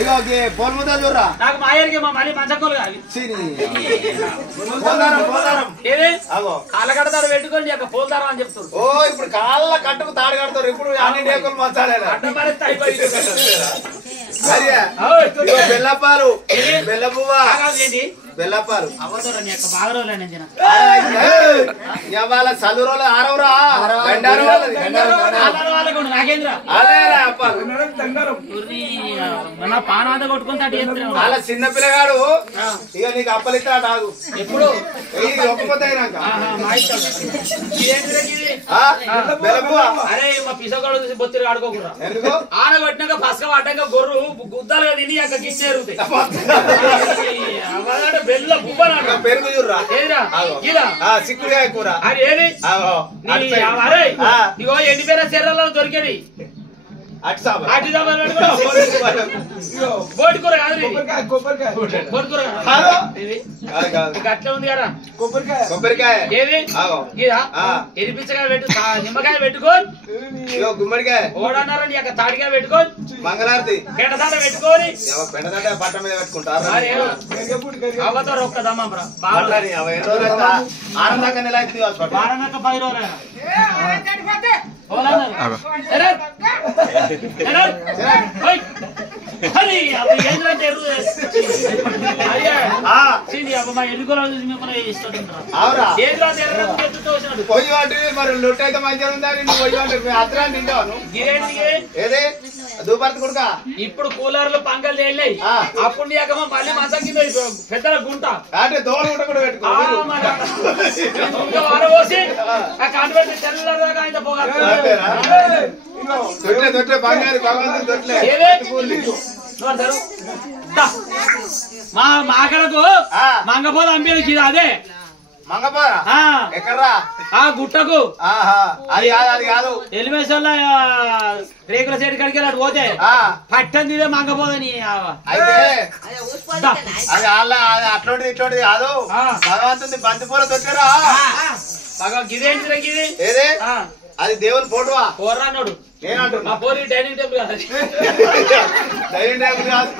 ఇగో pole ముద్ద చూడరా నాకు మాయరికి మా మళ్ళీ మంచకోలు కాదు కాళ్ళ కడతాడు పెట్టుకొని పోల్దారం అని చెప్తారు. ఓ ఇప్పుడు కాళ్ళ కట్టుకు తాడు కడతారు. ఇప్పుడు అన్ని డేకులు మచ్చాలేదా బెల్లపాలు బెల్లపువ్వా బెల్లపాలు ఇవాళ చదువురోలు ఆరవరా నాగేంద్ర పానాద కొట్టుకుంటే వాళ్ళ చిన్న పిల్లగాడు ఇక నీకు అప్పలిస్తా ఆగు ఎప్పుడు ఒక్కపోతే అయినాక అరే మా పిసగాడు చూసి బొత్తిరి ఆడుకోకుండా ఎందుకు ఆన పట్టినాక ఫస్ట్ పడ్డాక గొర్రు గుద్దాలుగా తిని అక్కడ గిచ్చేరుతాయి బెల్ల బుబ్బనాడు పెరుగు చూడరా సిక్కుడుగా కూర అది ఏది అరే ఇగో ఎండిపోయిన చర్రలలో దొరికేది అటు బోటి కూర కాదు అట్లా ఉంది కదా కొబ్బరికాయ ఏది ఎరిపించగా పెట్టు నిమ్మకాయ పెట్టుకొని గుమ్మడికాయ ఓడన్నారని అక్కడ తాడికాయ పెట్టుకొని మంగళారతి పెండదాట పెట్టుకొని పెండదాట పట్ట మీద పెట్టుకుంటారు అవతారు ఒక్క దమ్మం ఆనందాక నెల అయితే 10 రోజులు పొయ్యి వాటి మరి లొట్టు అయితే మంచిగా ఉందా పొయ్యి వాటి అత్రాన్ని తింటాను ఏదే దూపర్తి కొడుక ఇప్పుడు కూలర్లు పంకలు తేలినాయి అప్పుడు నీకమ్మ మళ్ళీ మంచం కింద పెద్దల గుంట అంటే దోడ గుంట కూడా పెట్టుకో పోసి ఆ కాంట్రాక్ట్ తెల్లదాకా ఆయన పోగా దొట్లే దొట్లే బంగారు భగవంతుడు దొట్లే మాకడకు మంగపోద అంబేది అదే మంగపోదా ఎక్కడ్రా ఆ గుట్టకు అది కాదు అది కాదు ఎలివేషన్ రేకుల సైడ్ కడికి అటు పోతే పట్టం ఇదే మంగపోదని అయితే అది వాళ్ళ అట్లాంటిది ఇట్లాంటిది కాదు భగవంతుని బంతిపూల దొట్టారా గిదేంటి గిది ఏదే అది దేవుని ఫోటోవా పోరానోడు నేనంటున్నా పోరి డైనింగ్ టేబుల్ కాదు డైనింగ్ టేబుల్ కాదు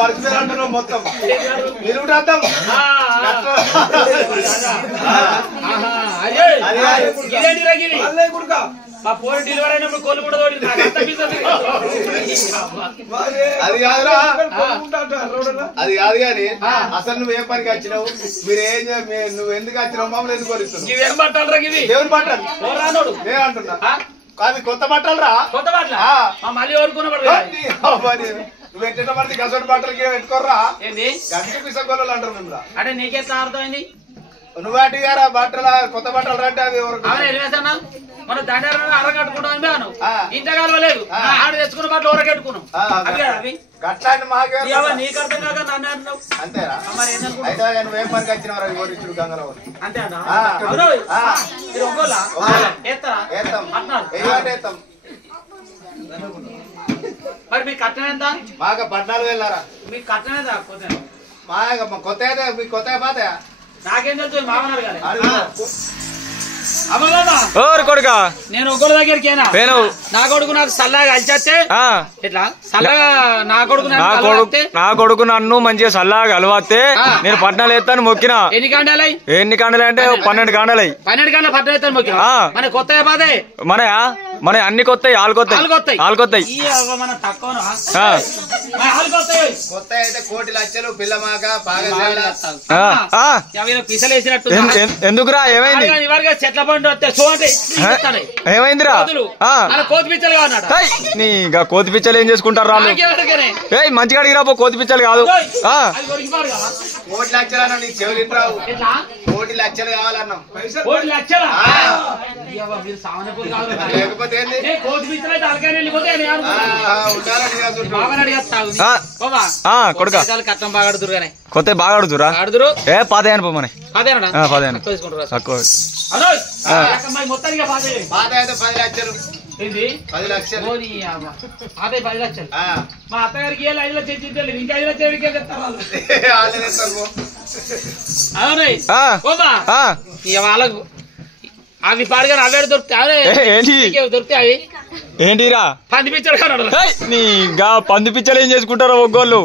మర్చిపోయి అంటున్నావు మొత్తం నిలువుటం మా పోరి డెలివరీ అయినప్పుడు కోళ్ళు కూడా తోడి అది కాదురా అది కాదు కానీ అసలు నువ్వేం పనికి వచ్చినావు మీరేం నువ్వు ఎందుకు వచ్చినావు మమ్మల్ని ఎందుకు కోరిస్తున్నావు ఇవేం పట్టాలరా ఇవి దేవుని బట్టలు పోరానోడు నేను అంటున్నా అది కొత్త బట్టలు రా కొత్త బట్టల మళ్ళీ ఎవరుకున్న నువ్వు ఎట్ట పడితే గసటి బట్టలకి పెట్టుకోర్రా ఏంది గంట పిసగోళ్ళు అంటారు మేము అంటే నీకెట్లా అర్థమైంది నువ్వు అడిగారా బట్టల కొత్త బట్టలు రంటే అవి ఎవరు మన దండారు అర కట్టుకుంటాం అను ఇంత కలవలేదు ఆడ తెచ్చుకున్న బట్టలు ఊర కట్టుకున్నాం అవి అట్లాంటి మాకే నీకు అర్థం కాక నన్ను అంటున్నావు అంతేరా అయితే నువ్వేం పనికి వచ్చినవారు ఓడిచుడు గంగలో అంతే అన్నా వేస్తాం మరి మీకు కట్టం ఎంత మాకు 14,000 మీకు కట్టం ఎంత మా కొత్త అయితే మీకు కొత్త పాత నాకేం తెలుసు మామనాడు కానీ కొడుక నేను ఒక్కడి దగ్గరికి నా కొడుకు నాకు సల్లగా కలిచేస్తే ఎట్లా సల్లగా నా కొడుకు నన్ను మంచిగా సల్లగా కలవస్తే నేను పట్టణాలు ఎత్తాను మొక్కిన ఎన్ని కాండాలి అంటే 12 కాండాలి 12 కాండ పట్టణం ఎత్తాను మొక్కిన మన కొత్త పాదే మన అన్ని కొత్తాయి ఆలుకొత్తాయి మనం తక్కువ కొత్త అయితే 1,00,00,000 లక్షలు పిల్లమాక పిసలు వేసినట్టు ఎందుకురా ఏమైంది చెట్ల పండు ఏమైందిరా కోతి పిచ్చలు కాదు నీ కోతి పిచ్చలు ఏం చేసుకుంటారు రాళ్ళు మంచిగా అడిగిరా కోతి పిచ్చలు కాదు 1,00,000 నీకు చెవులు రావు 1,00,000 కావాలన్నాం 1,00,000 లేకపోతే కొడుక కట్టం బాగా ఆడుతురు కానీ కొత్త బాగా ఆడుతురా ఏ పాత అనుకోమని తక్కువ మొత్తానికి పాత అయితే 10 లక్షలు 10 లక్షలు అదే 10 లక్షలు మా అత్తగారికి 5 లక్షలు ఇచ్చింది ఇంకా 5 లక్షలు వాళ్ళకు అవి పాడుగా అవే దొరుకుతాయి దొరుకుతాయి అవి ఏంటిరా పంది పిచ్చర్ కన్నాడు నీ పంది పిచ్చలు ఏం చేసుకుంటారో ఒగ్గోళ్ళు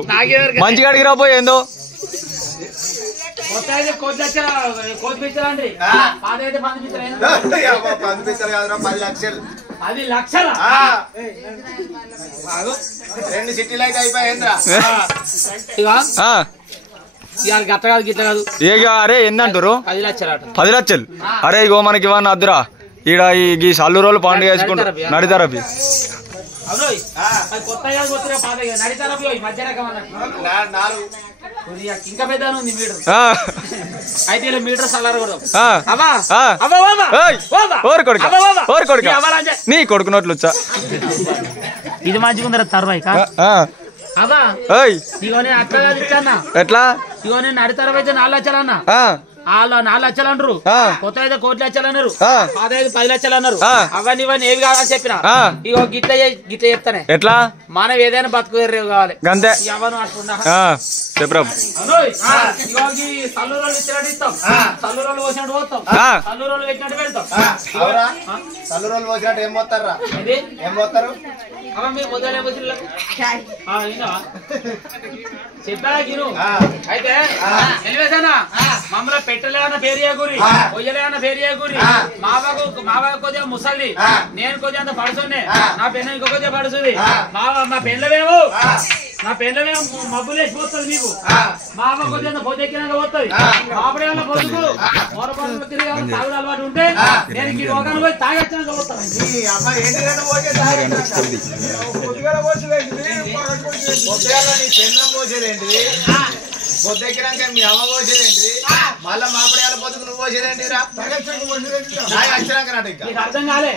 మంచిగా అడిగిరా పోయి ఏందో కోతి పిచ్చర్ అండి పాదైతే పంది పిచ్చర్ 10 లక్షలు 10 లక్షలు 2 సిటీలు అయితే అయిపోయిందా గట్ట కాదు గిట్ట కాదు అరే ఏందంటారు 10 లక్షలు 10 లక్షలు అరే ఇగో మనకి ఇవన్నీ అద్దురా ఈడ ఈ సల్లు రోజులు పండుగ వేసుకుంటారు నడితారపి ఇంకా పెద్ద ఉంది మీటర్ అయితే మీటర్ నీ కొడుకున్నట్లు వచ్చా ఇది మంచిగా తర్వాయి అట్లా ఇచ్చానా ఎట్లా ఇగో నేను నడితారు అయితే 4 లక్షలు అన్నా వాళ్ళు 4 లక్షలు అంటారు కొత్త అయితే 1 కోటి లక్షలు అన్నారు పాదైతే 10 లక్షలు అన్నారు అవన్నీ ఇవన్నీ ఏవి కావాలని చెప్పిన ఇగో గిట్ల చెప్తానే ఎట్లా మనం ఏదైనా బతుకు కావాలి గంతే ఎవరు అనుకున్నా చెప్పరా సల్లూరోళ్ళు ఇచ్చినట్టు ఇస్తాం సల్లూరోళ్ళు పోసినట్టు పోతాం సల్లూరోళ్ళు పెట్టినట్టు పెడతాం సల్లూరోళ్ళు పోసినట్టు ఏం పోతారా ఏం పోతారు మీరు మొదలే చెప్పా గిరు అయితే ఎలివేసనా మమ్మల్ని పెట్టలేదన్న పేరు చేయకూరి పొయ్యలేదన్న పేరు చేయకూరి మావ కొద్దిగా ముసలి నేను కొద్దిగా అంత పడుచుండే నా పెన్ను ఇంకో కొద్దిగా పడుతుంది మా పెళ్ళవేమో నా పెళ్ళవేమో మబ్బులు వేసిపోతుంది మీకు మావ కొద్దిగా పొద్దెక్కినాక పోతుంది మాపడేమన్నా పొద్దుకు మొరపడులు తిరిగి తాగుడు అలవాటు ఉంటే నేను ఈ రోగాన్ని పోయి తాగొచ్చినాక పోతాను పొద్దెక్కినాక మీ అమ్మ పోసేదేంటిది మళ్ళా మాపడేయాల పొద్దుకు నువ్వు పోసేదేంటిరా అర్థం కాలే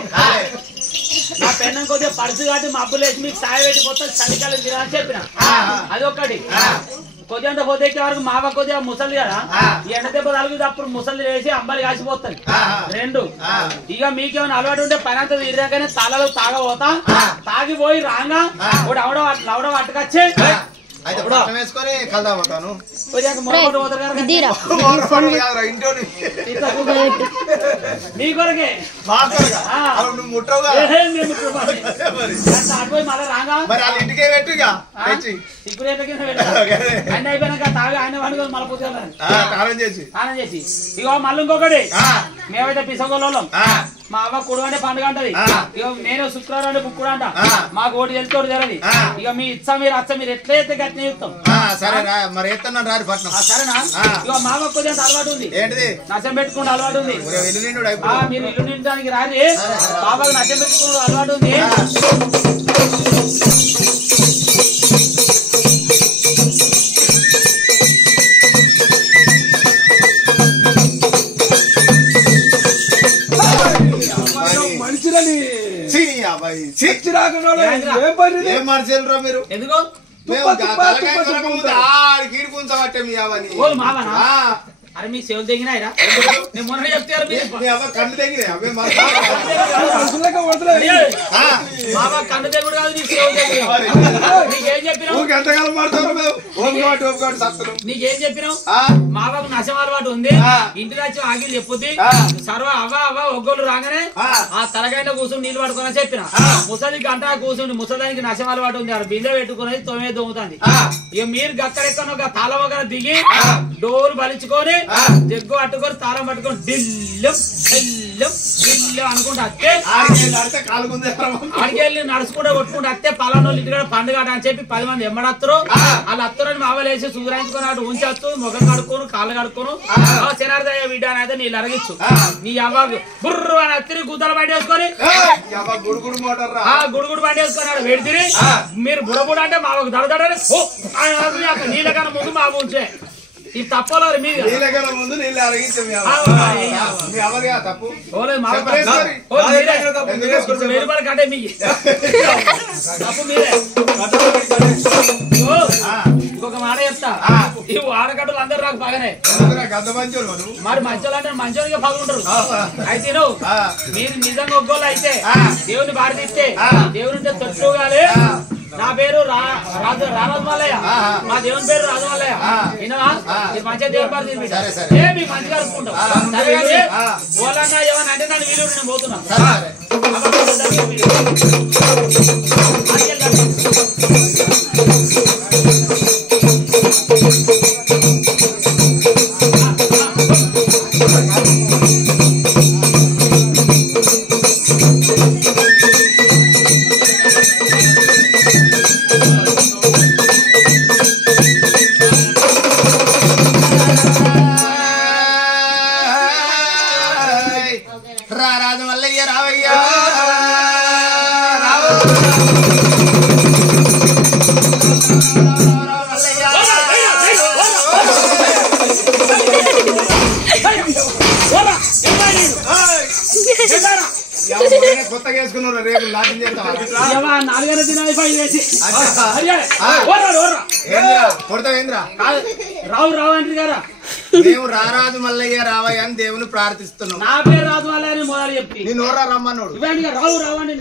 నా పెన్నం కొద్దిగా పడుచు కాబట్టి మబ్బులు వేసి మీకు సాయ పెట్టిపోతే చలికాలం తినాలని చెప్పిన అదొక్కటి కొద్దిగా పొద్దెక్కే వరకు మావ కొద్దిగా ముసలి కదా ఎండ దెబ్బ తలుగుతుంది అప్పుడు ముసలి వేసి అంబలి కాసిపోతాయి 2 ఇక మీకేమైనా అలవాటు ఉంటే పని అంతా తీరాకనే తలలో తాగబోతా తాగిపోయి రాగా లవడ పట్టుకొచ్చి వేసుకొని కలదామతాను మీ కొరకే ఇంటికే పెట్టుగా ఇప్పుడు అన్ని అయిపోయినాక తాగి ఆయన వండుకొని మళ్ళీ స్నానం చేసి ఇగో మళ్ళీ ఇంకొకటి మేమైతే పిసగోళ్ళం మా అవ్వ కుడు అంటే పండుగ అంటది ఇక నేను శుక్రవారం అంటే బుక్కుడు అంట మాకు ఓటు వెళ్తోడు జరగదు ఇక మీ ఇచ్చా మీరు అచ్చ మీరు ఎట్లయితే గట్టిన చెప్తాం సరేనా ఇక మా అవ్వ కొద్దిగా అలవాటు ఉంది నశం పెట్టుకుంటే అలవాటు ఉంది మీరు ఇల్లు నిండడానికి రారి బాబాకు నశం పెట్టుకుంటూ అలవాటు ఉంది ఏం మనిషిరా మీరు ఎందుకో కీడుకుంచబట్టే మీ అవని అరే మీ సేవలు తెగినాయిరా నేను మొన్న చెప్తారు కళ్ళు తెగినాయి అవే బాబా కన్ను తెగుడు కాదు నీకు సేవలు తెగినాయి నీకేం చెప్పినావు నీకేం చెప్పినావు మా బాబు నశం అలవాటు ఉంది ఇంటి వచ్చి ఆగిలు చెప్పుద్ది సర్వ అవ్వ ఒగ్గోళ్ళు రాగానే ఆ తలగైలో కూర్చుని నీళ్ళు పడుకోని చెప్పిన ముసలి గంట కూర్చుండి ముసలానికి నశం అలవాటు ఉంది ఆడ బిందె పెట్టుకునేది 9 దొంగతుంది ఇక మీరు గక్కడెక్కనో ఒక తాళ ఒకర దిగి డోలు బలించుకొని జగ్గు అట్టుకొని తాళం పట్టుకొని దిల్లం అనుకుంటా అత్తే ఆడికెళ్ళి నడుచుకుంటూ కొట్టుకుంటూ అత్తే పలానోళ్ళు ఇంటికాడ పండుగ అని చెప్పి 10 మంది ఎమ్మడత్తరు వాళ్ళు అత్తరని మావలేసి సూరాయించుకొని అటు ఉంచచ్చు ముఖం కడుక్కోను కాళ్ళు కడుక్కోను శనార్థయ్య బిడ్డ అయితే నీళ్ళు అరగించు నీ అవ్వ బుర్రు అని అత్తిరి గుద్దలు బయట వేసుకొని గుడుగుడు బయట వేసుకొని ఆడ పెడితే మీరు బుడబుడ అంటే మాకు దడదడని నీళ్ళ కన్నా ముందు మాకు ఉంచే ఇది తప్పలో మీరు ముందు నీళ్ళు అరగించాం తప్పు కంటే మీ తప్పు మీరే ఇంకొక మాట చెప్తా ఈ ఆడకట్టులు అందరు నాకు బాగానే మరి మంచోళ్ళు అంటే మంచోళ్ళకి పగుంటారు అయితే మీరు నిజంగా ఒగ్గోళ్ళు అయితే దేవుని బాడి తీస్తే దేవుని తొట్టుగాలి నా పేరు రారాజు మల్లయ్య, మా దేవుని పేరు రాజు మల్లయ్య. వినవా? మీరు మంచిగా దేవుని పాటు తినిపించారు. ఏ మీకు మంచిగా కలుపుకుంటాం. సరే కానీ ఓలన్నా ఏమన్నా అంటే నన్ను వీలు నేను పోతున్నాను. రారాజు మల్లయ్య రావయ్యా కొత్తగా వేసుకున్నారు రేపు లాటింగ్ చేస్తావా? నాలుగైదు దినాలు కొడతావేంద్రా? రావు రావు అంటారు కదా. మేము రారాజు మల్లయ్య రావయ్య అని దేవుని ప్రార్థిస్తున్నాం. నా పేరు రాజు మల్లయ్య అని మొదలు చెప్పి నీ నోరా రమ్మన్నాడు. రావు రావు అని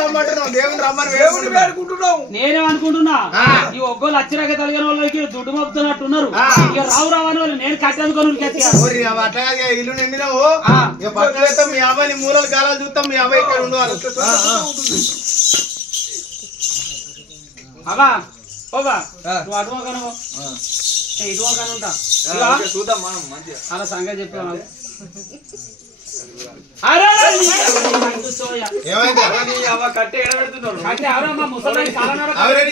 రమ్మంటున్నావు, దేవుని రమ్మని వేడుకుంటున్నావు. నేనేమనుకుంటున్నా ఈ ఒక్కళ్ళు అచ్చిరాక తలిగిన వాళ్ళకి దుడ్డు మోపుతున్నట్టున్నారు. ఇక రావు రావు అని వాళ్ళు నేను కట్టేసుకొని అట్లా ఇల్లు నిండినావు. ఇక పక్కన వేస్తాం, మీ అబ్బాయి మూలలు కాలాలు చూస్తాం, మీ అబ్బాయి ఇక్కడ ఉండవాలి. అబ్బా ఓబా నువ్వు అటువకను ఇటువకను ఉంటా చూద్దాం అలా సంగతి చెప్పాను.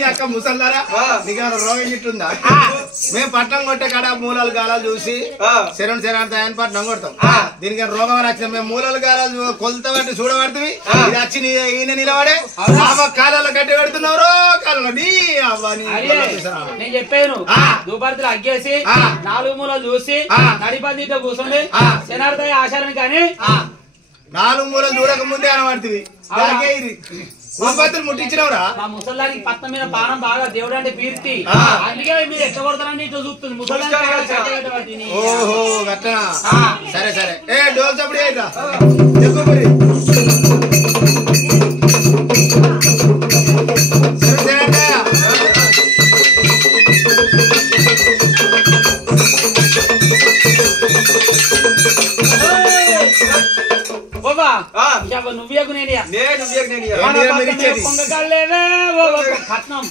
అక్క ముసల్దారా నీకు రోగం ఇట్లుందా? మేము పట్నం కొట్టే కాడ మూలలు గాలాలు చూసి శరణ్ శరణ్ పట్నం కొడతాం. దీనికి రోగం వచ్చిన మేము మూలలు గాలాలు కొలత బట్టి చూడబడుతుంది. ఇది వచ్చి ఈయన నిలబడే కాలాలు కట్టి పెడుతున్నారు. కాలంలో నీ నేను చెప్పాను దూపరితులు అగ్గేసి 4 మూలలు చూసి నడిపల్లితో కూర్చోండి శనార్థ ఆచారం కానీ 4 మూలలు చూడక ముందే అనబడుతుంది. ముట్టించినవరా? మా ముసల్లానికి పట్నం మీద పానం బాగా దేవుడు అంటే పీర్తి. అందుకే మీరు ఎట్లా కొడతారని ఇట్లా చూస్తుంది ముసల్లానికి. ఓహో గట్టనా? సరే సరే. ఏ డోల్ చప్పుడు చెప్పు మరి.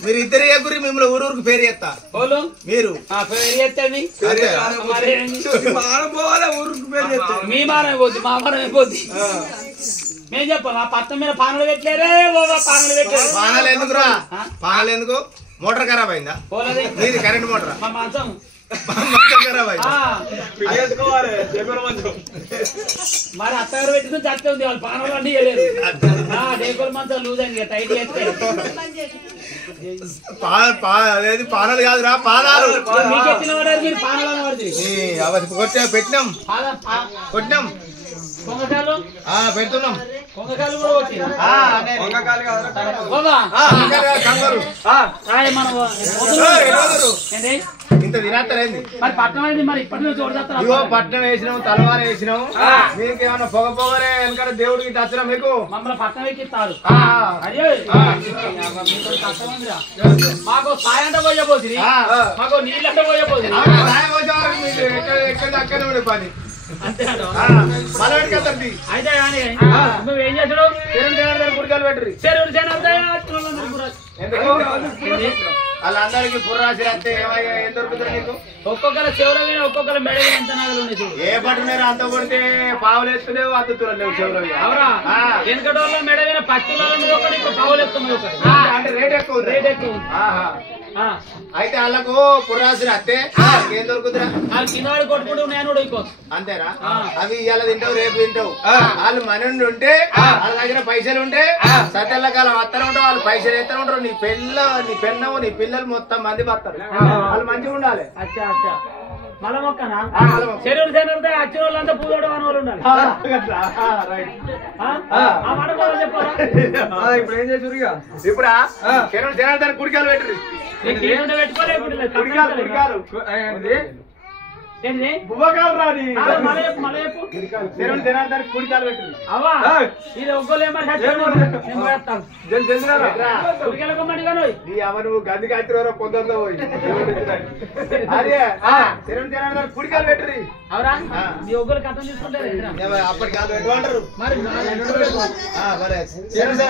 మీరు ఇద్దరు ఎగురి మిమ్మల్ని ఊరూరికి పేరు చేస్తా. మీరు మీ మానం అయిపోద్ది, మా మానం అయిపోద్ది. మేము చెప్పాం మా పట్నం మీద పానలు పెట్టలేరే పానలు పెట్టలేదు. పానాలు ఎందుకురా? పానాలు ఎందుకు? మోటార్ ఖరాబ్ అయిందా? మీది కరెంట్ మోటార్? మా మంచం ఖరాబ్ అయిందా? మరి అత్తగారు పెట్టిన చచ్చే ఉంది. వాళ్ళు పానాలు అన్ని చేయలేరు. డేకుల మంచం లూజ్ అయింది టైట్ చేస్తే. పానాలు కాదురా పానాలు. మీకు ఎత్తిన పడారు మీరు పానాలు పడుతుంది. పెట్టినాం కొట్టినాం కొంగకాయలు పెడుతున్నాం. కొంగకాయలు కూడా కొట్టినా ఇంత తినేస్తారేంది? మరి పట్నం అయింది. మరి ఇప్పటి నుంచి చూడతారు. ఇగో పట్నం వేసినాం, తలవారు వేసినాం. మీకు ఏమన్నా పొగ పొగలే ఎందుకంటే దేవుడికి వచ్చినా మీకు మమ్మల్ని పట్నం ఎక్కిస్తారు. అదే మాకు సాయంత్రం పోయబోతుంది, మాకు నీళ్ళంటే పోయబోతుంది. అక్కడే ఉండే పని అంతే అయితే కానీ నువ్వేం చేసాడు? గుడికాలు పెట్టరు. వాళ్ళందరికి పుర్రాసి వస్తే ఏం దొరుకుతుంది నీకు? ఒక్కొక్కరు చెవుల మీద ఒక్కొక్కరు మెడ ఎంత నగలు ఉన్నాయి. ఏ పట్టు మీద అంత కొడితే పావులు ఎత్తులేవు, అద్దుతులేవు చెవుల మీద. అవునా? వెనకటోళ్ళ మెడ మీద పట్టుల మీద ఒకటి, ఇప్పుడు పావులు ఎత్తుంది ఒకటి. అంటే రేట్ ఎక్కువ, రేట్ ఎక్కువ. అయితే వాళ్ళకు పుర్రాసి వస్తే ఏం దొరుకుతురా? చిన్నవాడు కొట్టుకుంటూ నేను కూడా అంతేనా? అవి ఇవాళ తింటావు, రేపు తింటావు. వాళ్ళు మనుండి ఉంటే వాళ్ళ దగ్గర పైసలు ఉంటే సత్యల కాలం వస్తూనే ఉంటావు. వాళ్ళు పైసలు ఎత్తనే ఉంటారు. నీ పెన్నవు నీ పిల్లలు మొత్తం మంది పడతారు. వాళ్ళు మంచిగా ఉండాలి. అచ్చా అచ్చా మళ్ళా మొక్కనా చెరువులు చెరువులు వచ్చిన వాళ్ళంతా పూజోడు అని వాళ్ళు ఉండాలి. ఇప్పుడు ఏం చేసారు? ఇప్పుడు చెరువులు జనార్దన్ కుడికాలు పెట్టరు. పెట్టుకోలేదు. ఏంటి బువ్వకాలు రాని మళ్ళీ చెప్పు శరణ్ జనార్దన్ కుడికాలు పెట్టింది అవ్వా ఇది ఒక్కలేమని నువ్వు గంది కాత్రి పొద్దుందో పోయి అదే శరణ్ జనార్దన్ కుడికాలు పెట్టింది అవరా నీ ఒక్కరు కథం తీసుకుంటారు అప్పటి కాలు పెట్టుకుంటారు మరి శరణ్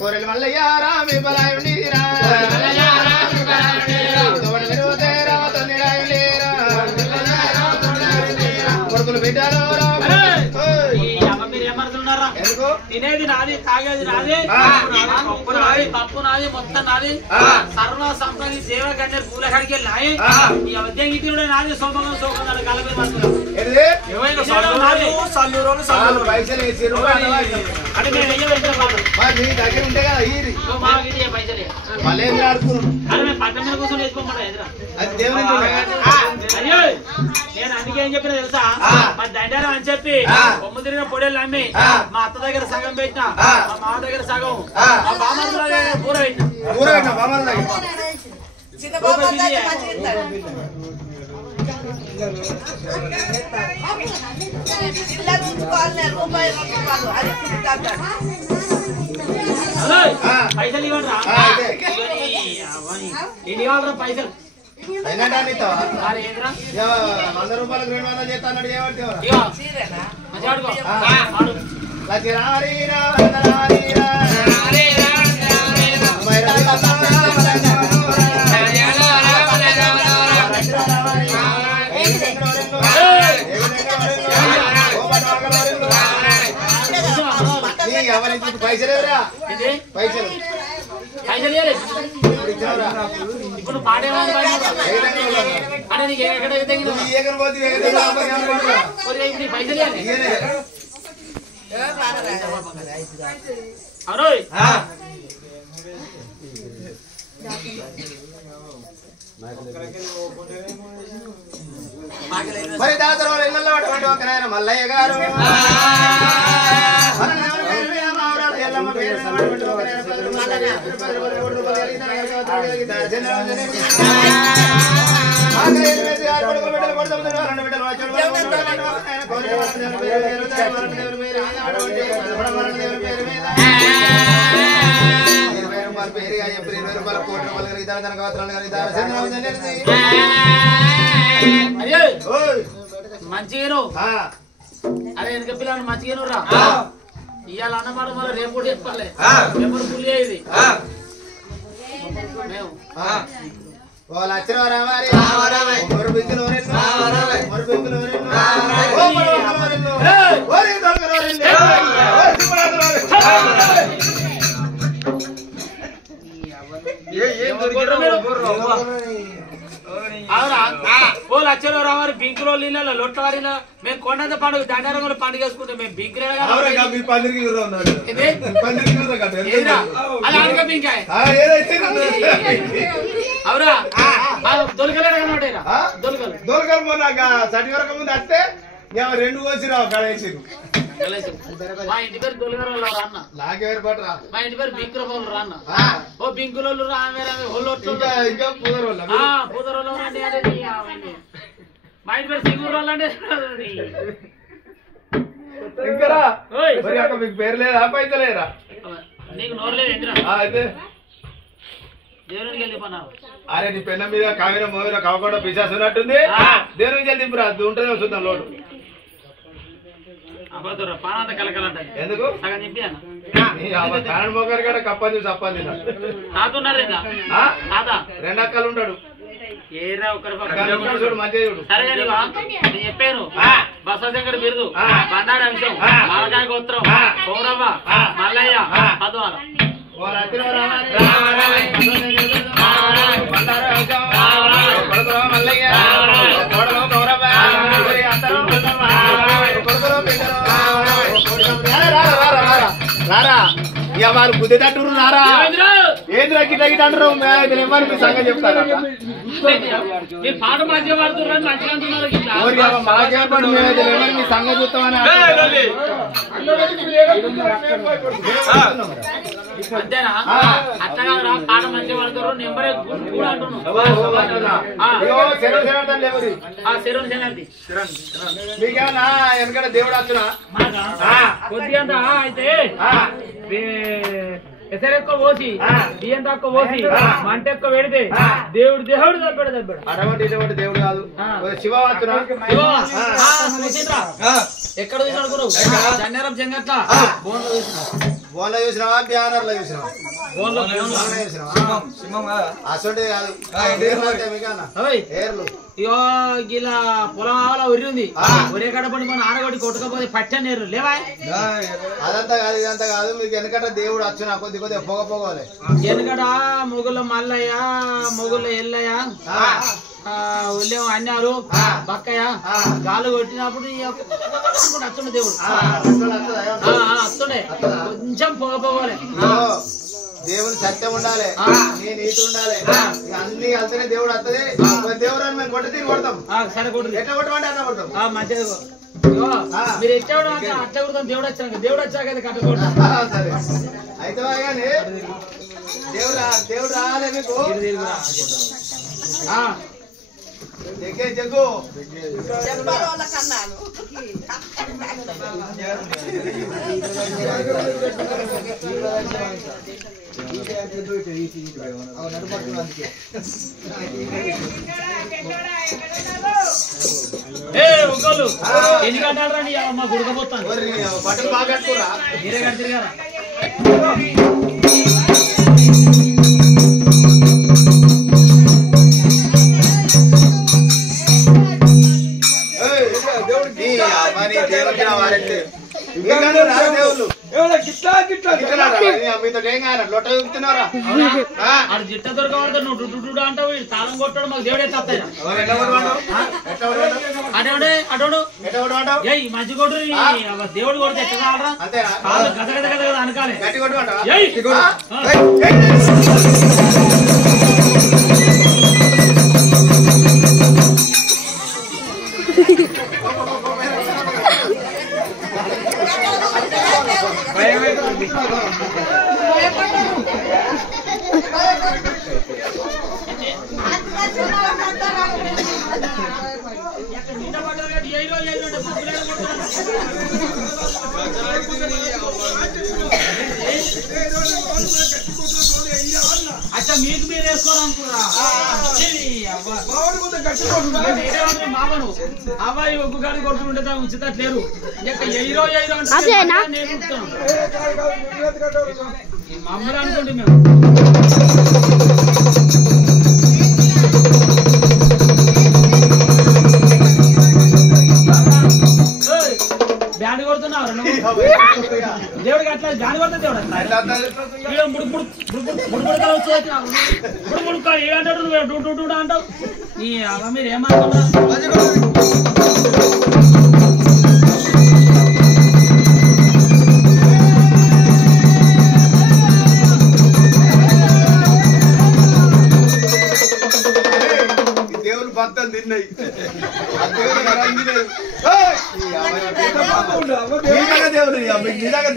కోరెల మల్లయ్య రామి బలాయుని రా కొడుకులు బిడ్డలు తినేది నాది తాగేది నాది పప్పు నాది మొత్తం నాది సర్వ సంపద సేవ గంటే పూల కడికి నాయి ఈ అధ్యయం ఇతరుడే నాది సోమగం సోమగం కలపి పైసలు అంటే నేను దగ్గర ఉంటే కదా పైసలే మళ్ళీ ఆడుకున్నాను అదే మేము పట్టణ మీద కూర్చొని వేసుకోమంటా ఎదురా అది దేవుని అయ్యో నేను అందుకే ఏం చెప్పిన తెలుసా మా దండారం అని చెప్పి బొమ్మ తిరిగిన పొడేళ్ళు అమ్మి మా అత్త దగ్గర సగం పెట్టినా మా మామ దగ్గర సగం మా బామ్మ పూర పెట్టినా బామల దగ్గర పైసలు ఇవ్వండి ఎన్ని ఇవ్వాలరా పైసలు అయినా ఏంద్రా 100 రూపాయలకు 200 చేస్తాడు ఏమంటే ఎవరికి పైసలు ఎవరా పైసలు ఇప్పుడు పాట అంటే నీకు ఎక్కడ పైసలు అరోయ్ మరి దాతర వాళ్ళ ఇళ్ళల్లో అటువంటి ఒక నాయన మల్లయ్య గారు మంచిగా అరే వెనక పిల్లలు మంచిగా రా ఇవాళ అన్నమాట మళ్ళీ రేపు కూడా చెప్పాలి ఎవరు పులి అయ్యింది వాళ్ళు వచ్చిన మరి బిందులు అవునా ఓ లక్షలు రావారు బింకులో నీళ్ళ లొట్ల వారిలో మేము కొండంత పండుగ దండారంలో పండుగ వేసుకుంటాం మేము బింకులే అది ఆడక బింకాయ అవురా దొలకలేడు అనమాట దొరకలు మొన్న సటి వరకు ముందు వస్తే రెండు కోసి రావు కడేసి మా ఇంటి పేరు దొలగరు అన్న మా ఇంటి పేరు బింకుల రాన్న ఓ బింకులో రామే ఇంకా పూదరోళ్ళు రండి అనేది మా ఇంటి పేరు సింగూరు అంటే ఇంకా మీకు పేరు లేదా పైసలు లేరా నీకు నోరలేదు ఎందుకు అయితే దేవునికి వెళ్ళిపోన్నావు అరే నీ పెన్న మీద కావిన మోవిన కావకుండా పిశాసు ఉన్నట్టుంది దేవునికి చెల్లింపురా ఉంటుందో చూద్దాం లోటు పానంత కలకలంట ఎందుకు సగం చెప్పి అన్న కారణం మొక్కరు కూడా కప్పని చప్పని తాతున్నారు తాత రెండక్కలు ఉంటాడు ఏరా ఒకరి చూడు మంచిగా చూడు సరే నేను చెప్పాను బసశంకర్ బిరుదు బండారు అంశం మాలకాయ గోత్రం కౌరవ మల్లయ్య పద్వాల రారా ఇక వారు బుద్ధి తట్టురు రారా ఏంద్రా గిట్ట గిట్ట అంటారు ఏమని మీ సంగతి చెప్తారా మీరు పాట మంచిగా పాడుతున్నారు మంచిగా అంటున్నారు మాకేపడి మేమేమని మీ సంగతి చూస్తామని అంతేనా అట్లా కాదురా పాట మంచిగా పాడుతారు నెంబరే కూడా అంటున్నాను శరణ్ శనార్థి మీకేమన్నా వెనకడ దేవుడు వచ్చునా కొద్దిగా అయితే ఎసరు ఎక్కువ పోసి బియ్యం తక్కువ పోసి మంట ఎక్కువ పెడితే దేవుడు దేవుడు తప్పాడు అటువంటి ఇటువంటి దేవుడు కాదు శివ వచ్చునా ఎక్కడ చూసాడు గురు జన్నేరం జంగట్ల బోన్లో చూసినావా బ్యానర్లో చూసినావా అసలు ఇగో ఇలా పొలం ఉర్రింది ఒరే కడ పడి మన ఆడగొట్టి కొట్టుకపోతే పట్టని నేరు లేవా అదంతా కాదు ఇదంతా కాదు మీకు వెనకట దేవుడు వచ్చునా కొద్ది కొద్దిగా పొగ పొగలే వెనకట మొగుళ్ళ మల్లయ్య మొగుళ్ళ ఎల్లయ్య ఉల్లేమో అన్నారు బక్కయ్య గాలు కొట్టినప్పుడు అత్తుండే దేవుడు అత్తుండే కొంచెం పొగ పొగలే దేవుని సత్యం ఉండాలి నీ నీతి ఉండాలి అన్ని వెళ్తేనే దేవుడు వస్తుంది దేవుడు అని మేము కొట్టి తిరిగి కొడతాం సరే కొట్టు ఎట్లా కొట్టమంటే అట్లా కొడతాం మంచిది మీరు ఎట్లా అట్లా కొడతాం దేవుడు వచ్చాక దేవుడు వచ్చాక కట్టకూడదు సరే అయితే కానీ దేవుడు రాలే మీకు జగ్గు ఎన్ని కట్టాలరా నీ అమ్మ గుడకపోతాను బట్టలు బాగా కట్టుకోరా మీరే కడతారు కదా జిట్ట దొరకబడతాడు నువ్వు డుడ్డు అంటావు తాళం కొట్టాడు మాకు దేవుడే తప్పాయి అటోడు మంచి కొట్టు దేవుడు కొడితే ఎట్లా కావాలరా గద గద గద గద అనకాలి అచ్చా మీకు మీరు వేసుకోవాలనుకున్నా మామను అబ్బాయి ఒక్క గాడి కొట్టుకుంటే ఉంచుతట్లేరు ఇక ఎయిరో నేను మమ్మల్ని అనుకోండి మేము బ్యాండ్ కొడుతున్నావు దేవుడికి అట్లా బ్యాండ్ కొడుతుంది దేవుడు ఏమంటాడు నువ్వు అంటావు ఈ అలా మీరు ఏమంటారు దేవుడు భక్తం తిన్నాయి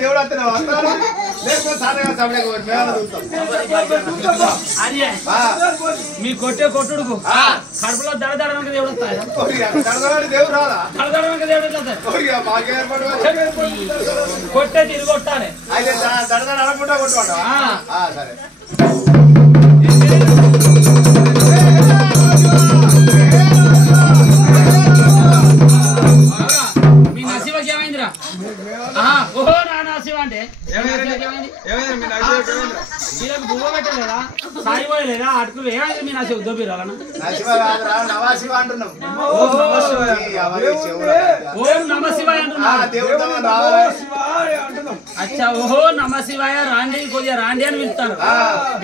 దేవుడు అతను వస్తాను అదే మీ కొట్టే కొట్టుడుకు కడుపులో దడదడక దేవుడు వస్తాయి దేవుడు రాదా దడదడక దేవుడు కొట్టే తిరిగి కొట్టాలి అయితే దడదడ అనుకుంటా కొట్టుకోండి సరే మీ నసీబకి ఏమైందిరా ఓహో నా నసీబ అంటే వీళ్ళకి బువ్వ పెట్టలేదా సాయిపోయలేదా అటుకులు ఏమైంది మీ నసీబ దొబ్బిరాలన్నా నవాశివ అంటున్నాం ఓం నమ శివాయ అచ్చా ఓహో నమ శివాయ రాండి కొద్దిగా రాండి అని పిలుస్తారు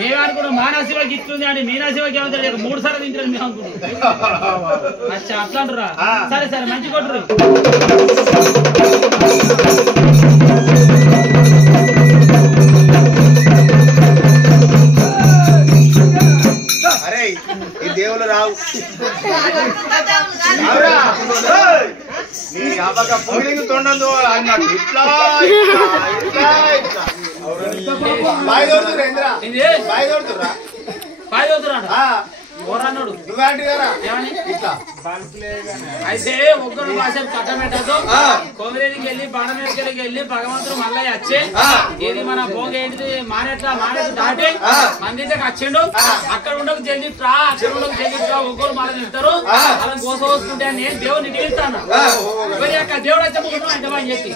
మేము అనుకుంటాం మా నశివకి ఇస్తుంది అని మీ నశివకి ఏమంటారు 3 సార్లు తింటారు మేము అనుకుంటాం అచ్చా అట్లా అంటారా సరే సరే మంచి కొట్టరు అరే ఈ దేవులు రావు నీ అబ్బక పొగిలింగ్ తొండందు అన్నాడు ఇట్లా బాయ్ దొరుకుతురా ఇంద్రా బాయ్ దొరుకుతురా బాయ్ చదువుతురా ఓరన్నాడు నువ్వేంటి కదా ఏమని ఇట్లా అయితే ఒక్కరు కాసేపు కట్టబెట్టదు కోమిరేడికి వెళ్ళి బాణమేడికి వెళ్ళి భగవంతుడు మళ్ళీ వచ్చి ఇది మన భోగ ఏంటిది మానేట దాటి మందికి వచ్చిండు అక్కడ ఉండకు జల్దిట్రా అక్కడ ఉండకు జల్దిట్రా ఒక్కరు మళ్ళీ తింటారు అలా గోస వస్తుంటే నేను దేవుడిని నిలుస్తాను దేవుడు వచ్చే ముగ్గురు అంటే అని చెప్పి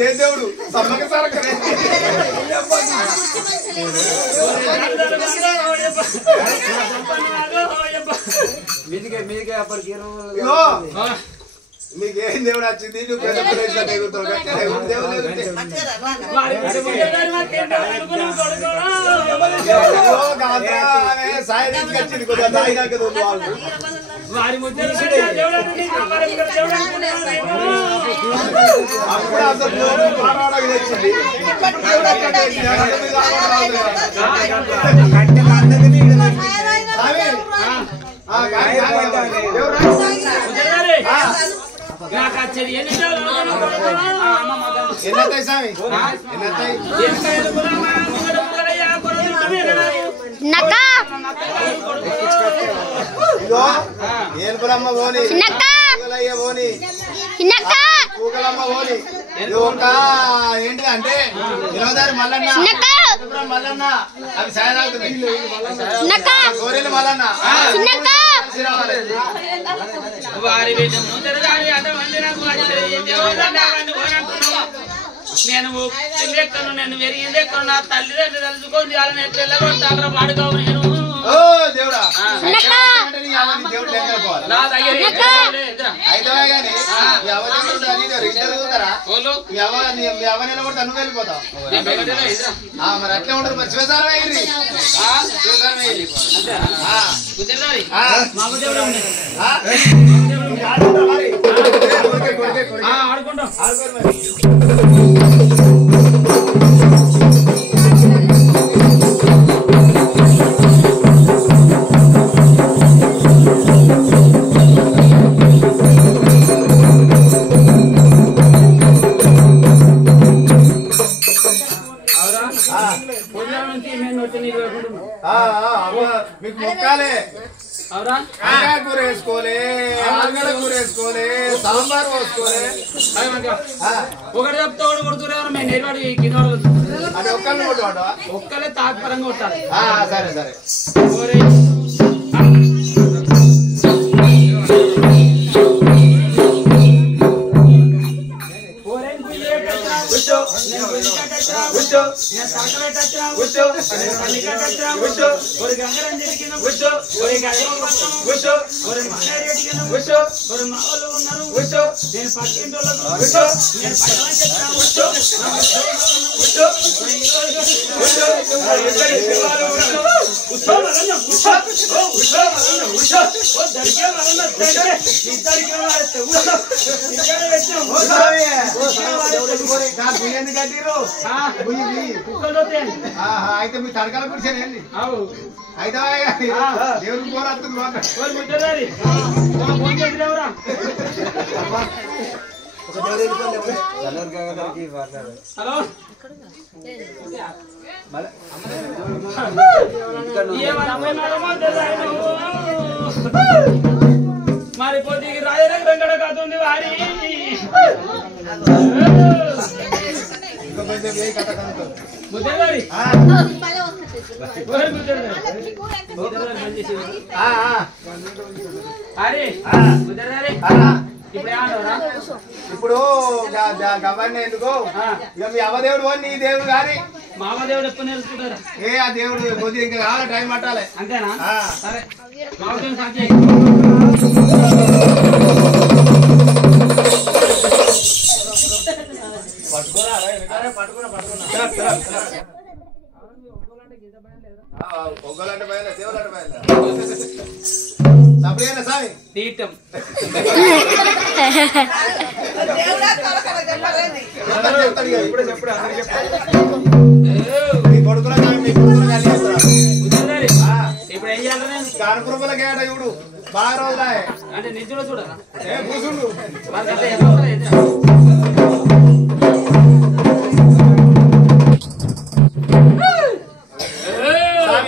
ఏ దేవుడు సమ్మక సారకరే మీకేం దేవుడు వచ్చింది నువ్వు పెద్ద ప్రదేశం ఎగురుతావు సాయి వచ్చింది కొద్దిగా దాయినాక అప్పుడు అసలు మాట్లాడక తెచ్చింది నాకు వచ్చేది ఎన్ని ఎన్నతాయి స్వామి ఏనుపులమ్మ పోని పూగలయ్య పోని పూగలమ్మ పోని ఒక ఏంటి అంటే వినోదారి మల్లన్న మల్లన్న అవి సాయనాగుతున్నాయి గోరెలు మల్లన్న వారి నేను ఎక్కను నేను వెరిగింది ఎక్కడ నా తల్లిదండ్రులు తలుచుకొని వాళ్ళని ఎట్లా వెళ్ళగొడతారా పాడుకోవు నేను దేవుడా నా దగ్గర నువ్వు వెళ్ళిపోతావు మరి అట్లే ఉండదు మరి శివసారం ఆడుకుంటాం మొక్కాలే అవురా కాకా కూర వేసుకోలే ఆలుగడ్డ కూర వేసుకోలే సాంబార్ పోసుకోలే ఒకటి చెప్తా ఒకటి కొడుతున్నారు మేము నేర్వాడి కింద అది ఒక్కరిని కొట్టువాడు ఒక్కలే తాత్పరంగా కొట్టాలి సరే సరే అయితే మీ తడకల కూర్చొని అయితే దేవుడికి పోరాడుతుంది హలో మరి పొద్దుకి రాజరంగ వెంకట కాతుంది వారి ముద్దగారి అరే ముద్దగారి ఇప్పుడు ఏమన్నారా ఇప్పుడు గవర్న ఎందుకు ఇక మీ అవదేవుడు పోని నీ దేవుడు గాని మామదేవుడు ఎప్పుడు నేర్చుకుంటారా ఆ దేవుడు కొద్దిగా ఇంకా కావాలి టైం పట్టాలి అంతేనా సరే మామదేవుడు సాధ్యం ఒగ్గలంటే బయలు దేవులంటే బయలు సపరేనా సామి తీర్థం ఇప్పుడే చెప్పుడు అందరికి మీ కొడుకుల మీ కొడుకులు ఇప్పుడు ఏం చేయాలి కానుపురముల గేట ఇవుడు బాగా రోజులా అంటే నిజంలో చూడరా కూర్చుండు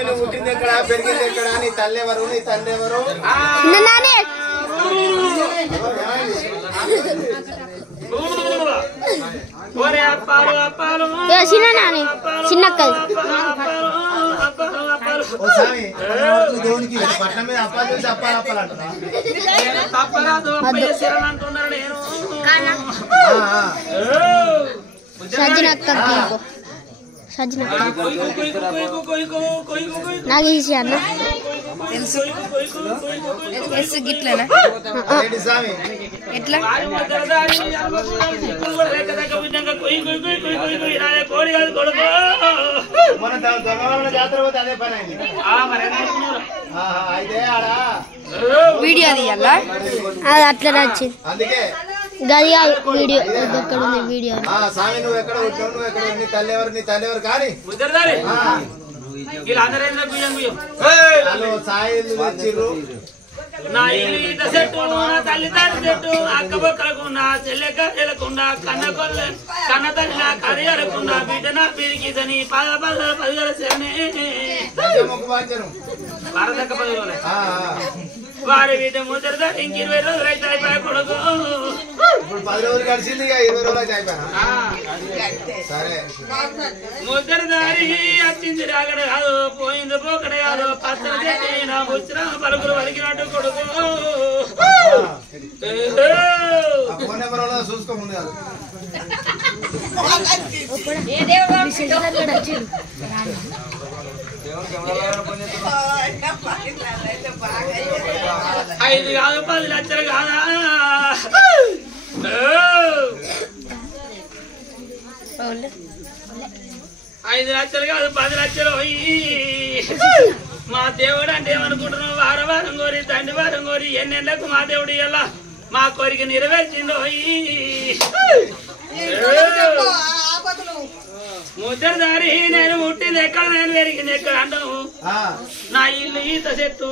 నువ్వు పుట్టింది ఎక్కడ పెరిగింది ఎక్కడ నీ తల్లి ఎవరు నీ తండ్రి ఎవరు దేవునికి పట్నం మీద అప్పాలు చూసి అప్పాలు అప్పాలంటున్నా గిట్లనా ఎట్లా మన జాతర పోతే అదే పని అయింది అయితే ఆడ వీడియో తీయాలా అది అట్లా నచ్చింది అందుకే గది వీడియో ఎక్కడ ఉంది వీడియో స్వామి నువ్వు ఎక్కడ వచ్చావు నువ్వు ఎక్కడ నీ తల్లి ఎవరు కానీ సాయిలు వచ్చిర్రు నా ఇల్లు చెట్టు నా తల్లి తాడి చెట్టు అక్క బొక్కలకు నా చెల్లెకుండా కన్న తల్లి నా కరి అరకుండా బిడ్డ నా పిరికిదని పదిగల శరణే భారతక్క 10 రోజులే వారి బిడ్డ ముద్ర ఇంక 20 రోజులు అయితే అయిపోయా కొడుకు ఇప్పుడు 10 రోజులు గడిచింది 20 రోజులు అయితే అయిపోయినా సరే ముద్ర దారి వచ్చింది రాగడ కాదు పోయింది పోకడ కాదు పచ్చడి చేసి నా ముచ్చిన పలుకులు వలికినట్టు కొడుకు ఫోన్ నెంబర్ చూసుకోముందు కాదు 5 కాదు 10 లక్షలు కాదా 5 లక్షలు కాదు 10 లక్షలు మా దేవుడు అంటే ఏమనుకుంటున్నావు వారం కోరి తండ్రి వారం కోరి ఎన్నెళ్లకు మా దేవుడు ఎలా మా కోరిక నెరవేర్చిందో ముద్దరిదారి నేను పుట్టింది ఎక్కడ నేను పెరిగింది ఎక్కడ అంటాను నా ఇల్లు ఈత చెట్టు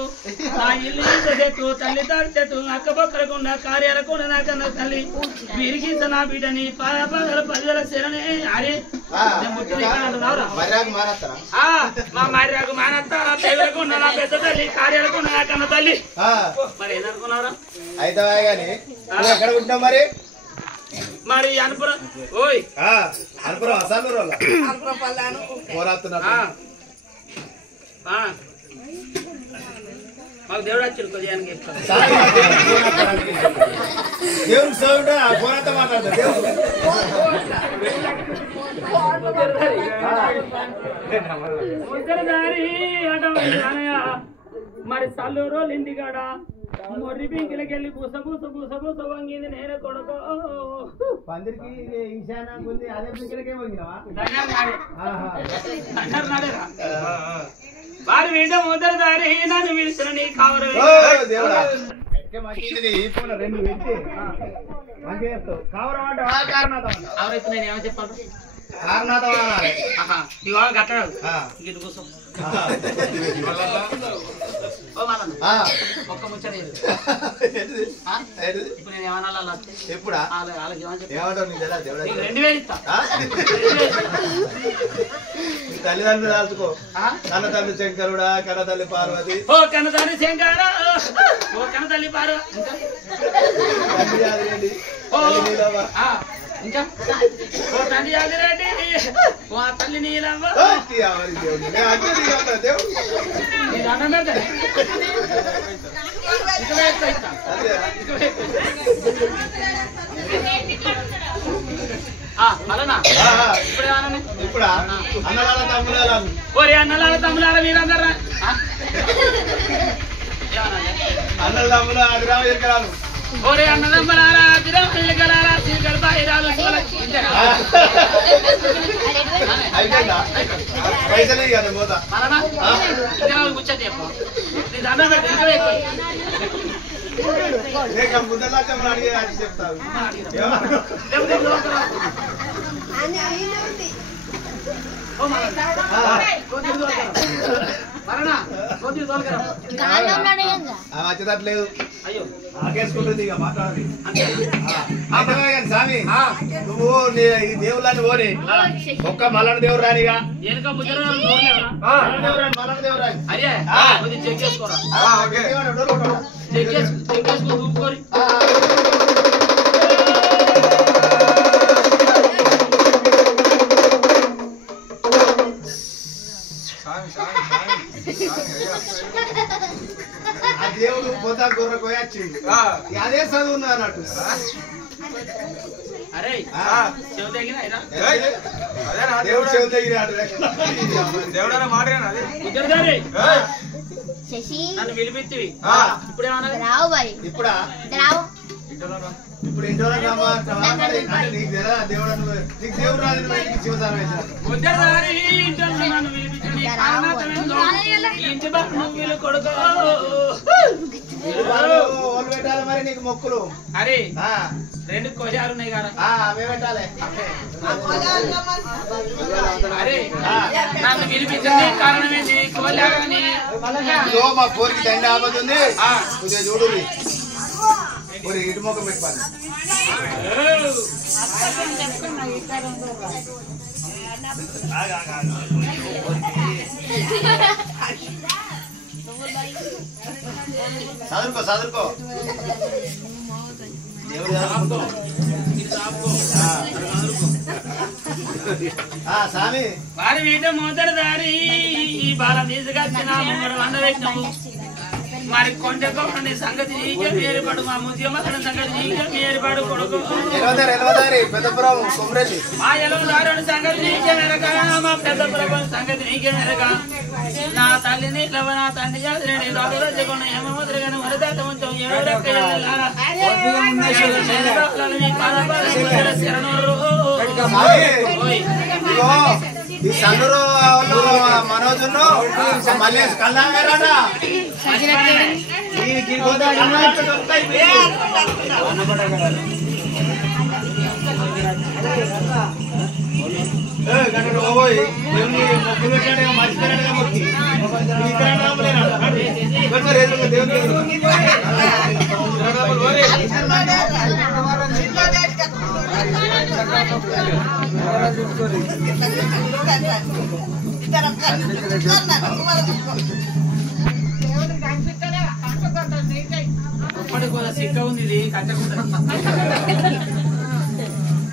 తల్లి తాడి చెట్టు అక్క పక్కలకుండా కార్యాలకుండా నాకన్నా తల్లి విరిగింత నా బిడ్డని పదల శరణే అరే నేను పుట్టింది ఎక్కడ అంటున్నావురా మా మర్యాకు మానత్త పెళ్ళకుండా నా పెద్ద తల్లి కార్యాలకుండా నాకన్నా తల్లి మరి ఏదనుకున్నావురా అయితే ఎక్కడ ఉంటావు మరి మరి అనుపురం ఓయ్ అనుపురం అసలు మాకు దేవుడు వచ్చాడు కొద్దిగా దేవుడికి సౌండ్ పోరాటం మాట్లాడతా దేవుడు మరి సల్లూరు ఇంటికాడ మొర్రి పింకిలకెళ్ళి పూస వంగింది నేనే కొడుకో పందిరికి ఈశానాకుంది అదే పింకిలకే వంగినవా వారు వీట మొదటి దారి నన్ను పిలిచిన నీ కావరు రెండు పెట్టి మంచిగా చెప్తావు కావరం అంటే కావరైతే నేను ఏమో చెప్పాలి కారణాతం ఇవాళ కట్టడు ఇటు కూర్చో ఒక్క ముచ్చట ఇప్పుడు నేను ఏమన్నా ఎప్పుడా వాళ్ళకి ఏమంటావు నీకు తెలియదు దేవుడా 2000 ఇస్తా తల్లిదండ్రులు దాల్చుకో కన్న తల్లి శంకరుడా కన్న తల్లి పార్వతి ఓ కన్న తల్లి శంకర ఓ కన్న తల్లి పార్వతి ఇంకా ఓ తండ్రి ఆదిరెడ్డి ఓ తల్లి నీలమ్మ ఇప్పుడు అన్నలాల తమ్ములాల ఓరే అన్నలాల తమ్ములాల మీరందరా అన్నల తమ్ములు అదిరావు ఇరకరాలు ఓరే అన్నదమ్మలారా అదిరావు ఇరకరాలా సిరికల బాయిరాలు అయిపోయిందా పైసలు కదా పోతా కూర్చొని చెప్పు నీ దండం పెట్టి ముందలా చెప్పాలి అడిగే అది చెప్తావు వచ్చేటట్లేదు ఆకేసుకుంటుంది ఇక మాట్లాడాలి స్వామి నువ్వు ఈ దేవుళ్ళని పోని ఒక్క మల్లన దేవుడు రానిగా మల్లన దేవుడు రాని చెక్ చేసుకోరా చెక్ చేసుకో దూపుకోరి ఆ దేవుడు పోతా గొర్రె కోయొచ్చింది అదే చదువున్నా అన్నట్టు అరే దేవుడు చెవు తగినాడు దేవుడనే మాట్లాడాను అదే నన్ను పిలిపిత్తివి ఇప్పుడేమన్నా రావు బాయ్ ఇప్పుడా రావు ఇప్పుడు ఇంట్లో నీకు తెలియదా దేవుడు నీకు దేవుడు రాదు శివసారం నన్ను పిలిపించి ఇంటి బాగా కొడుకో పెట్టాలి మరి నీకు మొక్కులు అరే 2 కోశాలు ఉన్నాయి కదా అవే పెట్టాలి అరే నన్ను పిలిపించింది కారణం ఏంటి కోలాగని మా కోరికి దండ ఆపదుంది కొద్దిగా చూడు ఇటు మొక్క పెట్టుకోవాలి చదువుకో చదువుకో స్వామి వారి వీట మొదటి దారి బాల తీసుకొచ్చిన వంద పెట్టినాము మరి కొండకోని సంగతి నీకే ఏర్పడు మా ముద్యమకడ సంగతి నీకే ఏర్పడు కొడుకు పెద్దపురం కుమ్రెల్లి మా ఎలవదారుని సంగతి నీకే మెరక మా పెద్దపురం సంగతి నీకే మెరక నా తల్లిని నా తండ్రి జాతిని రాజుకొన్న ఏమోదరగానే వరదాత ఉంచాం ఈ సన్నూరు మనోజును మళ్ళీ కళ్ళాగారట సిక్క ఉంది ఇది కచ్చకుండా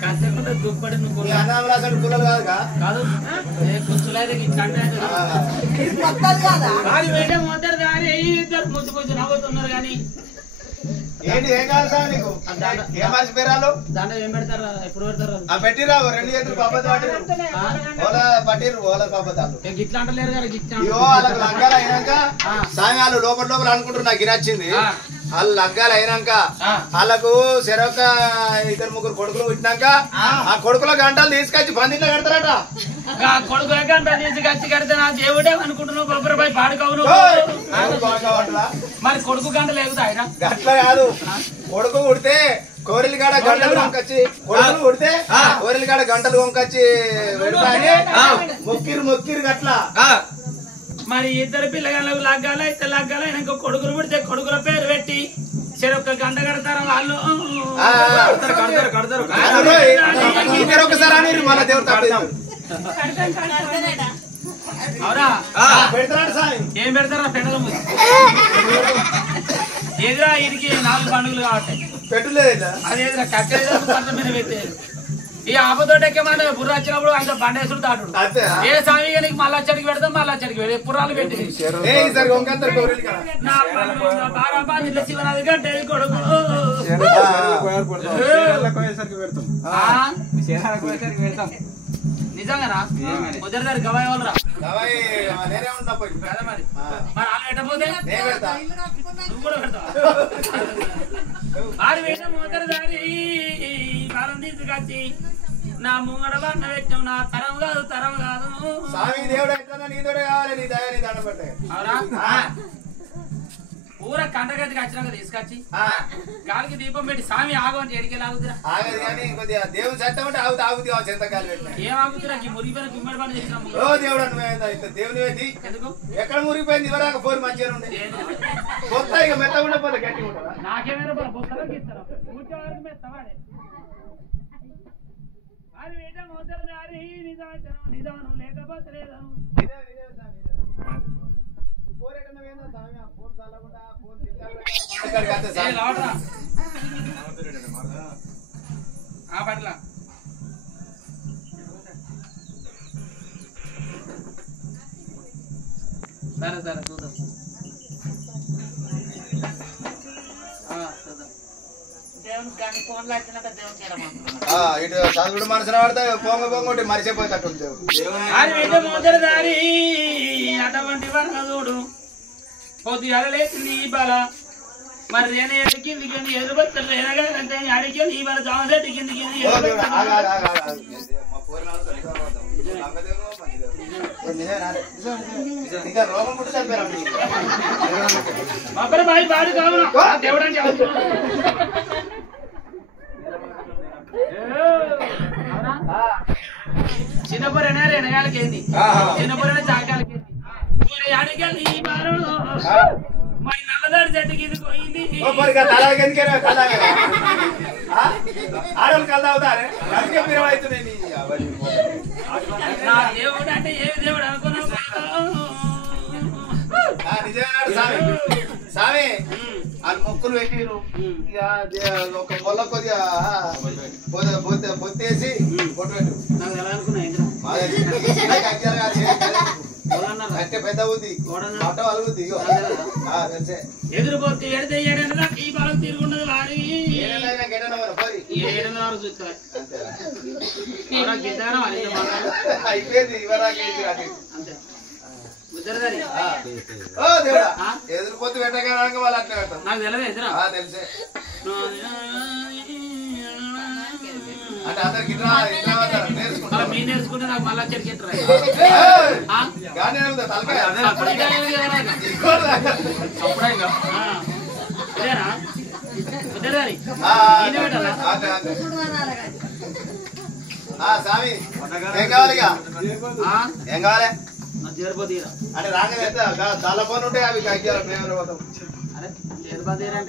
కచ్చకుండా దుప్పటి నువ్వు కాదు కూర్చులైతే ఇద్దరు ముద్దు కొంచెం నవ్వుతున్నారు కానీ ఏంటి ఏం కాదు సార్ నీకు ఏం మర్చిపోయారు దాంట్లో ఏం పెడతారు ఎప్పుడు పెడతారు పెట్టిరావు 2 చేతులు పబ్బతి పట్టిరు ఓల పబ్బతాలు గిట్లా అంటలేరు కదా గిట్లా అయ్యో వాళ్ళకి లంగాలు అయినాక సాయంకాలం లోపల అనుకుంటారు నాకు నచ్చింది వాళ్ళు లంగాలు అయినాక వాళ్ళకు చెరొక 2-3 కొడుకులు పుట్టినాక ఆ కొడుకుల గంటలు తీసుకొచ్చి బందిట్లో కడతారట కొడుకు గంటలు తీసుకొచ్చి కడితే నా దేవుడే అనుకుంటున్నావు బొబ్బరపై పాడుకోవు మరి కొడుకు గంటలు ఎగుతాయిరా గట్ల కాదు కొడుకు ఉడితే కోరిలిగాడ గంటలు వంకొచ్చి కొడుకులు ఉడితే కోరిలిగాడ గంటలు వంకొచ్చి మొక్కిరు గట్ల మరి ఇద్దరు పిల్లగాళ్ళకు లగ్గాల అయితే లగ్గాల ఇంకో కొడుకులు పుడితే కొడుకుల పేరు పెట్టి చెరొక్క గంట కడతారు వాళ్ళు ఒకసారి అని మన దేవుడు అవునా పెడతాడు సార్ ఏం పెడతారా పెడగ ఎదురా వీరికి 4 పండుగలు కాబట్టి పెట్టులేదు అదేదిరా కట్టెల మీద పెట్టేది ఈ ఆపతోటెక్కే మన బుర్ర వచ్చినప్పుడు ఆయన బండేసుడు దాటుడు ఏ స్వామిగా నీకు మళ్ళా చెడికి పెడతాం మళ్ళా చెడికి పెడతాం పురాలు పెట్టి బారాబాద్ శివనాథ్ గడ్డే కొడుకు నిజంగానా కుదరదారు గవాయి వాళ్ళరా మరి వాళ్ళు పెట్టపోతే నువ్వు కూడా పెడతావు ఆరు వేట మొదటిదారి కాలం తీసుకొచ్చి నా ముంగడ బండ పెట్టాం నా తరం కాదు స్వామి దేవుడు ఎట్లా నీతోడే కావాలి నీ దయ నీ దండ పెట్టే అవునా పూర కంటగతికి వచ్చినాక తీసుకొచ్చి గాలికి దీపం పెట్టి స్వామి ఆగమని ఎడికి లాగుతురా ఆగదు కానీ కొద్దిగా దేవుడు చట్టం అంటే ఆగుతావు చింతకాలు పెట్టిన ఏం ఆగుతురా ఈ మురిగిపోయిన గుమ్మడి పని చేసినాము ఓ దేవుడు దేవుని వేది ఎందుకు ఎక్కడ మురిగిపోయింది ఇవరాక పోరు మంచిగా ఉండే కొత్త ఇక మెత్త ఉండకపోతే గట్టి ఉంటారా నాకేమైనా పుస్తకం ఇస్తారా కూర్చోవాలని మెత్తవాడే అది వేట మొదటి దారి నిదానం లేకపోతే లేదను పట్ల సరే సరే చూద్దాం ఇటు చదువుడు మనసున పడితే పొంగొట్టి మరిచిపోయేటట్టు మొదటి దారి అటువంటి వరదూడు పొద్దుగా లేచింది ఈ బల మరి నేను కిందికి ఎదురుబత్తలు ఎనగాలంటే అడిగి ఈ బల జామసేటి కిందికి అప్పుడు బాయి పాడు కావున దేవుడంటే చిన్నపొరైనా ఎనగాలకి ఏంది చిన్నపొరైనా చాకాలకి అడిగలి మరి నల్లదాడి చెట్టుకి ఇది పోయింది ఆడవాళ్ళు కల్లా అవుతారే నా దేవుడు అంటే ఏ దేవుడు అనుకున్నావు నిజమేనాడు స్వామి వాళ్ళు మొక్కులు పెట్టిరు ఇక ఒక పొల్ల కొద్దిగా పొత్తేసి పొట్టు పెట్టు అంటే పెద్ద ఉంది పట్ట వలుగుద్ది ఎదురుపోతే ఎడితే ఏడైనా ఈ బాగా తిరుగుండదు వారి అయిపోయింది ఎదురుపోతే పెట్టగానే వాళ్ళు అట్లా పెడతాం నాకు తెలియదు ఎదురా తెలిసే అంటే అందరికి మీ నేర్చుకుంటే నాకు మళ్ళా చెడికి స్వామి ఏం కావాలి ఇక? ఏం కావాలి చేరిపోతీరా అంటే రాగానే చాలా ఫోన్ ఉంటాయి అవి మేము పోతాం. అరే చేరిపోతీరా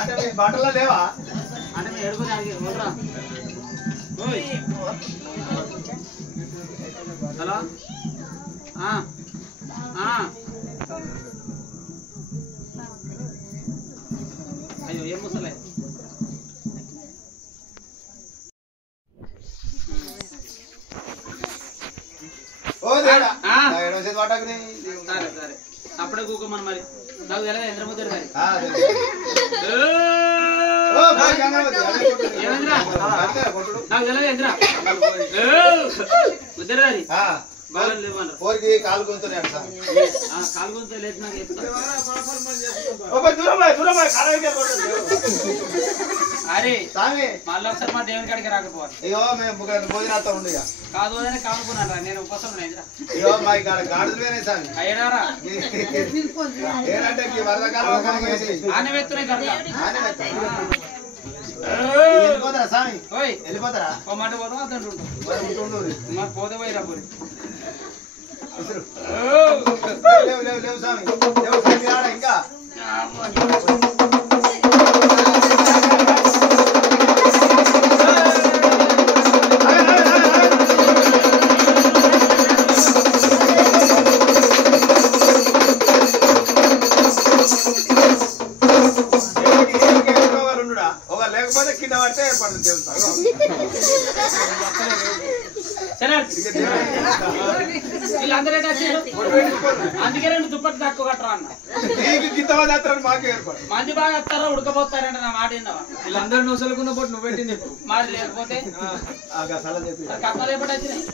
అంటే మీ బట్టల్లో లేవా? అంటే మేము ఏడుకోదానికి హలో అయ్యో ఏం ముసలే సరే సరే అప్పుడే కూకోమని మరి నాకు తెలియదు ఎంద్రముద్దరు మరి నాకు తెలియదు ఎంద్ర ముద్దరు గారి బాగా లేవన్నారు పోరికి కాలు గుంతున్నాడు సార్. కాలు గుంత లేదు నాకు అరే స్వామి మళ్ళీ ఒకసారి మా దేవుని కాడికి రాకపోవాలి అయ్యో మేము భోజనాలతో ఉండగా కాదు అని కానుకున్నాను రా నేను ఉపవాసం అయ్యో మా ఇక్కడ గాడులు వేనే స్వామి అయ్యారా ఏంటంటే వరదకాలం ఆనే వెత్తున్నాయి కదా వెళ్ళిపోతారా స్వామి? వెళ్ళిపోతారా? ఓ మాట పోతాం అతను మరి పోతే పోయిరా పోయి లేవు లేవు లేవు స్వామి లేవు స్వామి రాడా ఇంకా లేకపోతే కింద పడితే పడుతుంది. వీళ్ళందరూ అందుకే రెండు దుప్పట్లు తక్కువ కట్టరా అన్న మాకే ఏర్పడు మంది బాగా వస్తారా ఉడకపోతారంటే నా మాట విన్నావా? వీళ్ళందరూ నూసలుకున్న పోటీ నువ్వు పెట్టింది మరి లేకపోతే చెప్పి కట్నాలు ఎప్పుడు వచ్చినాయి?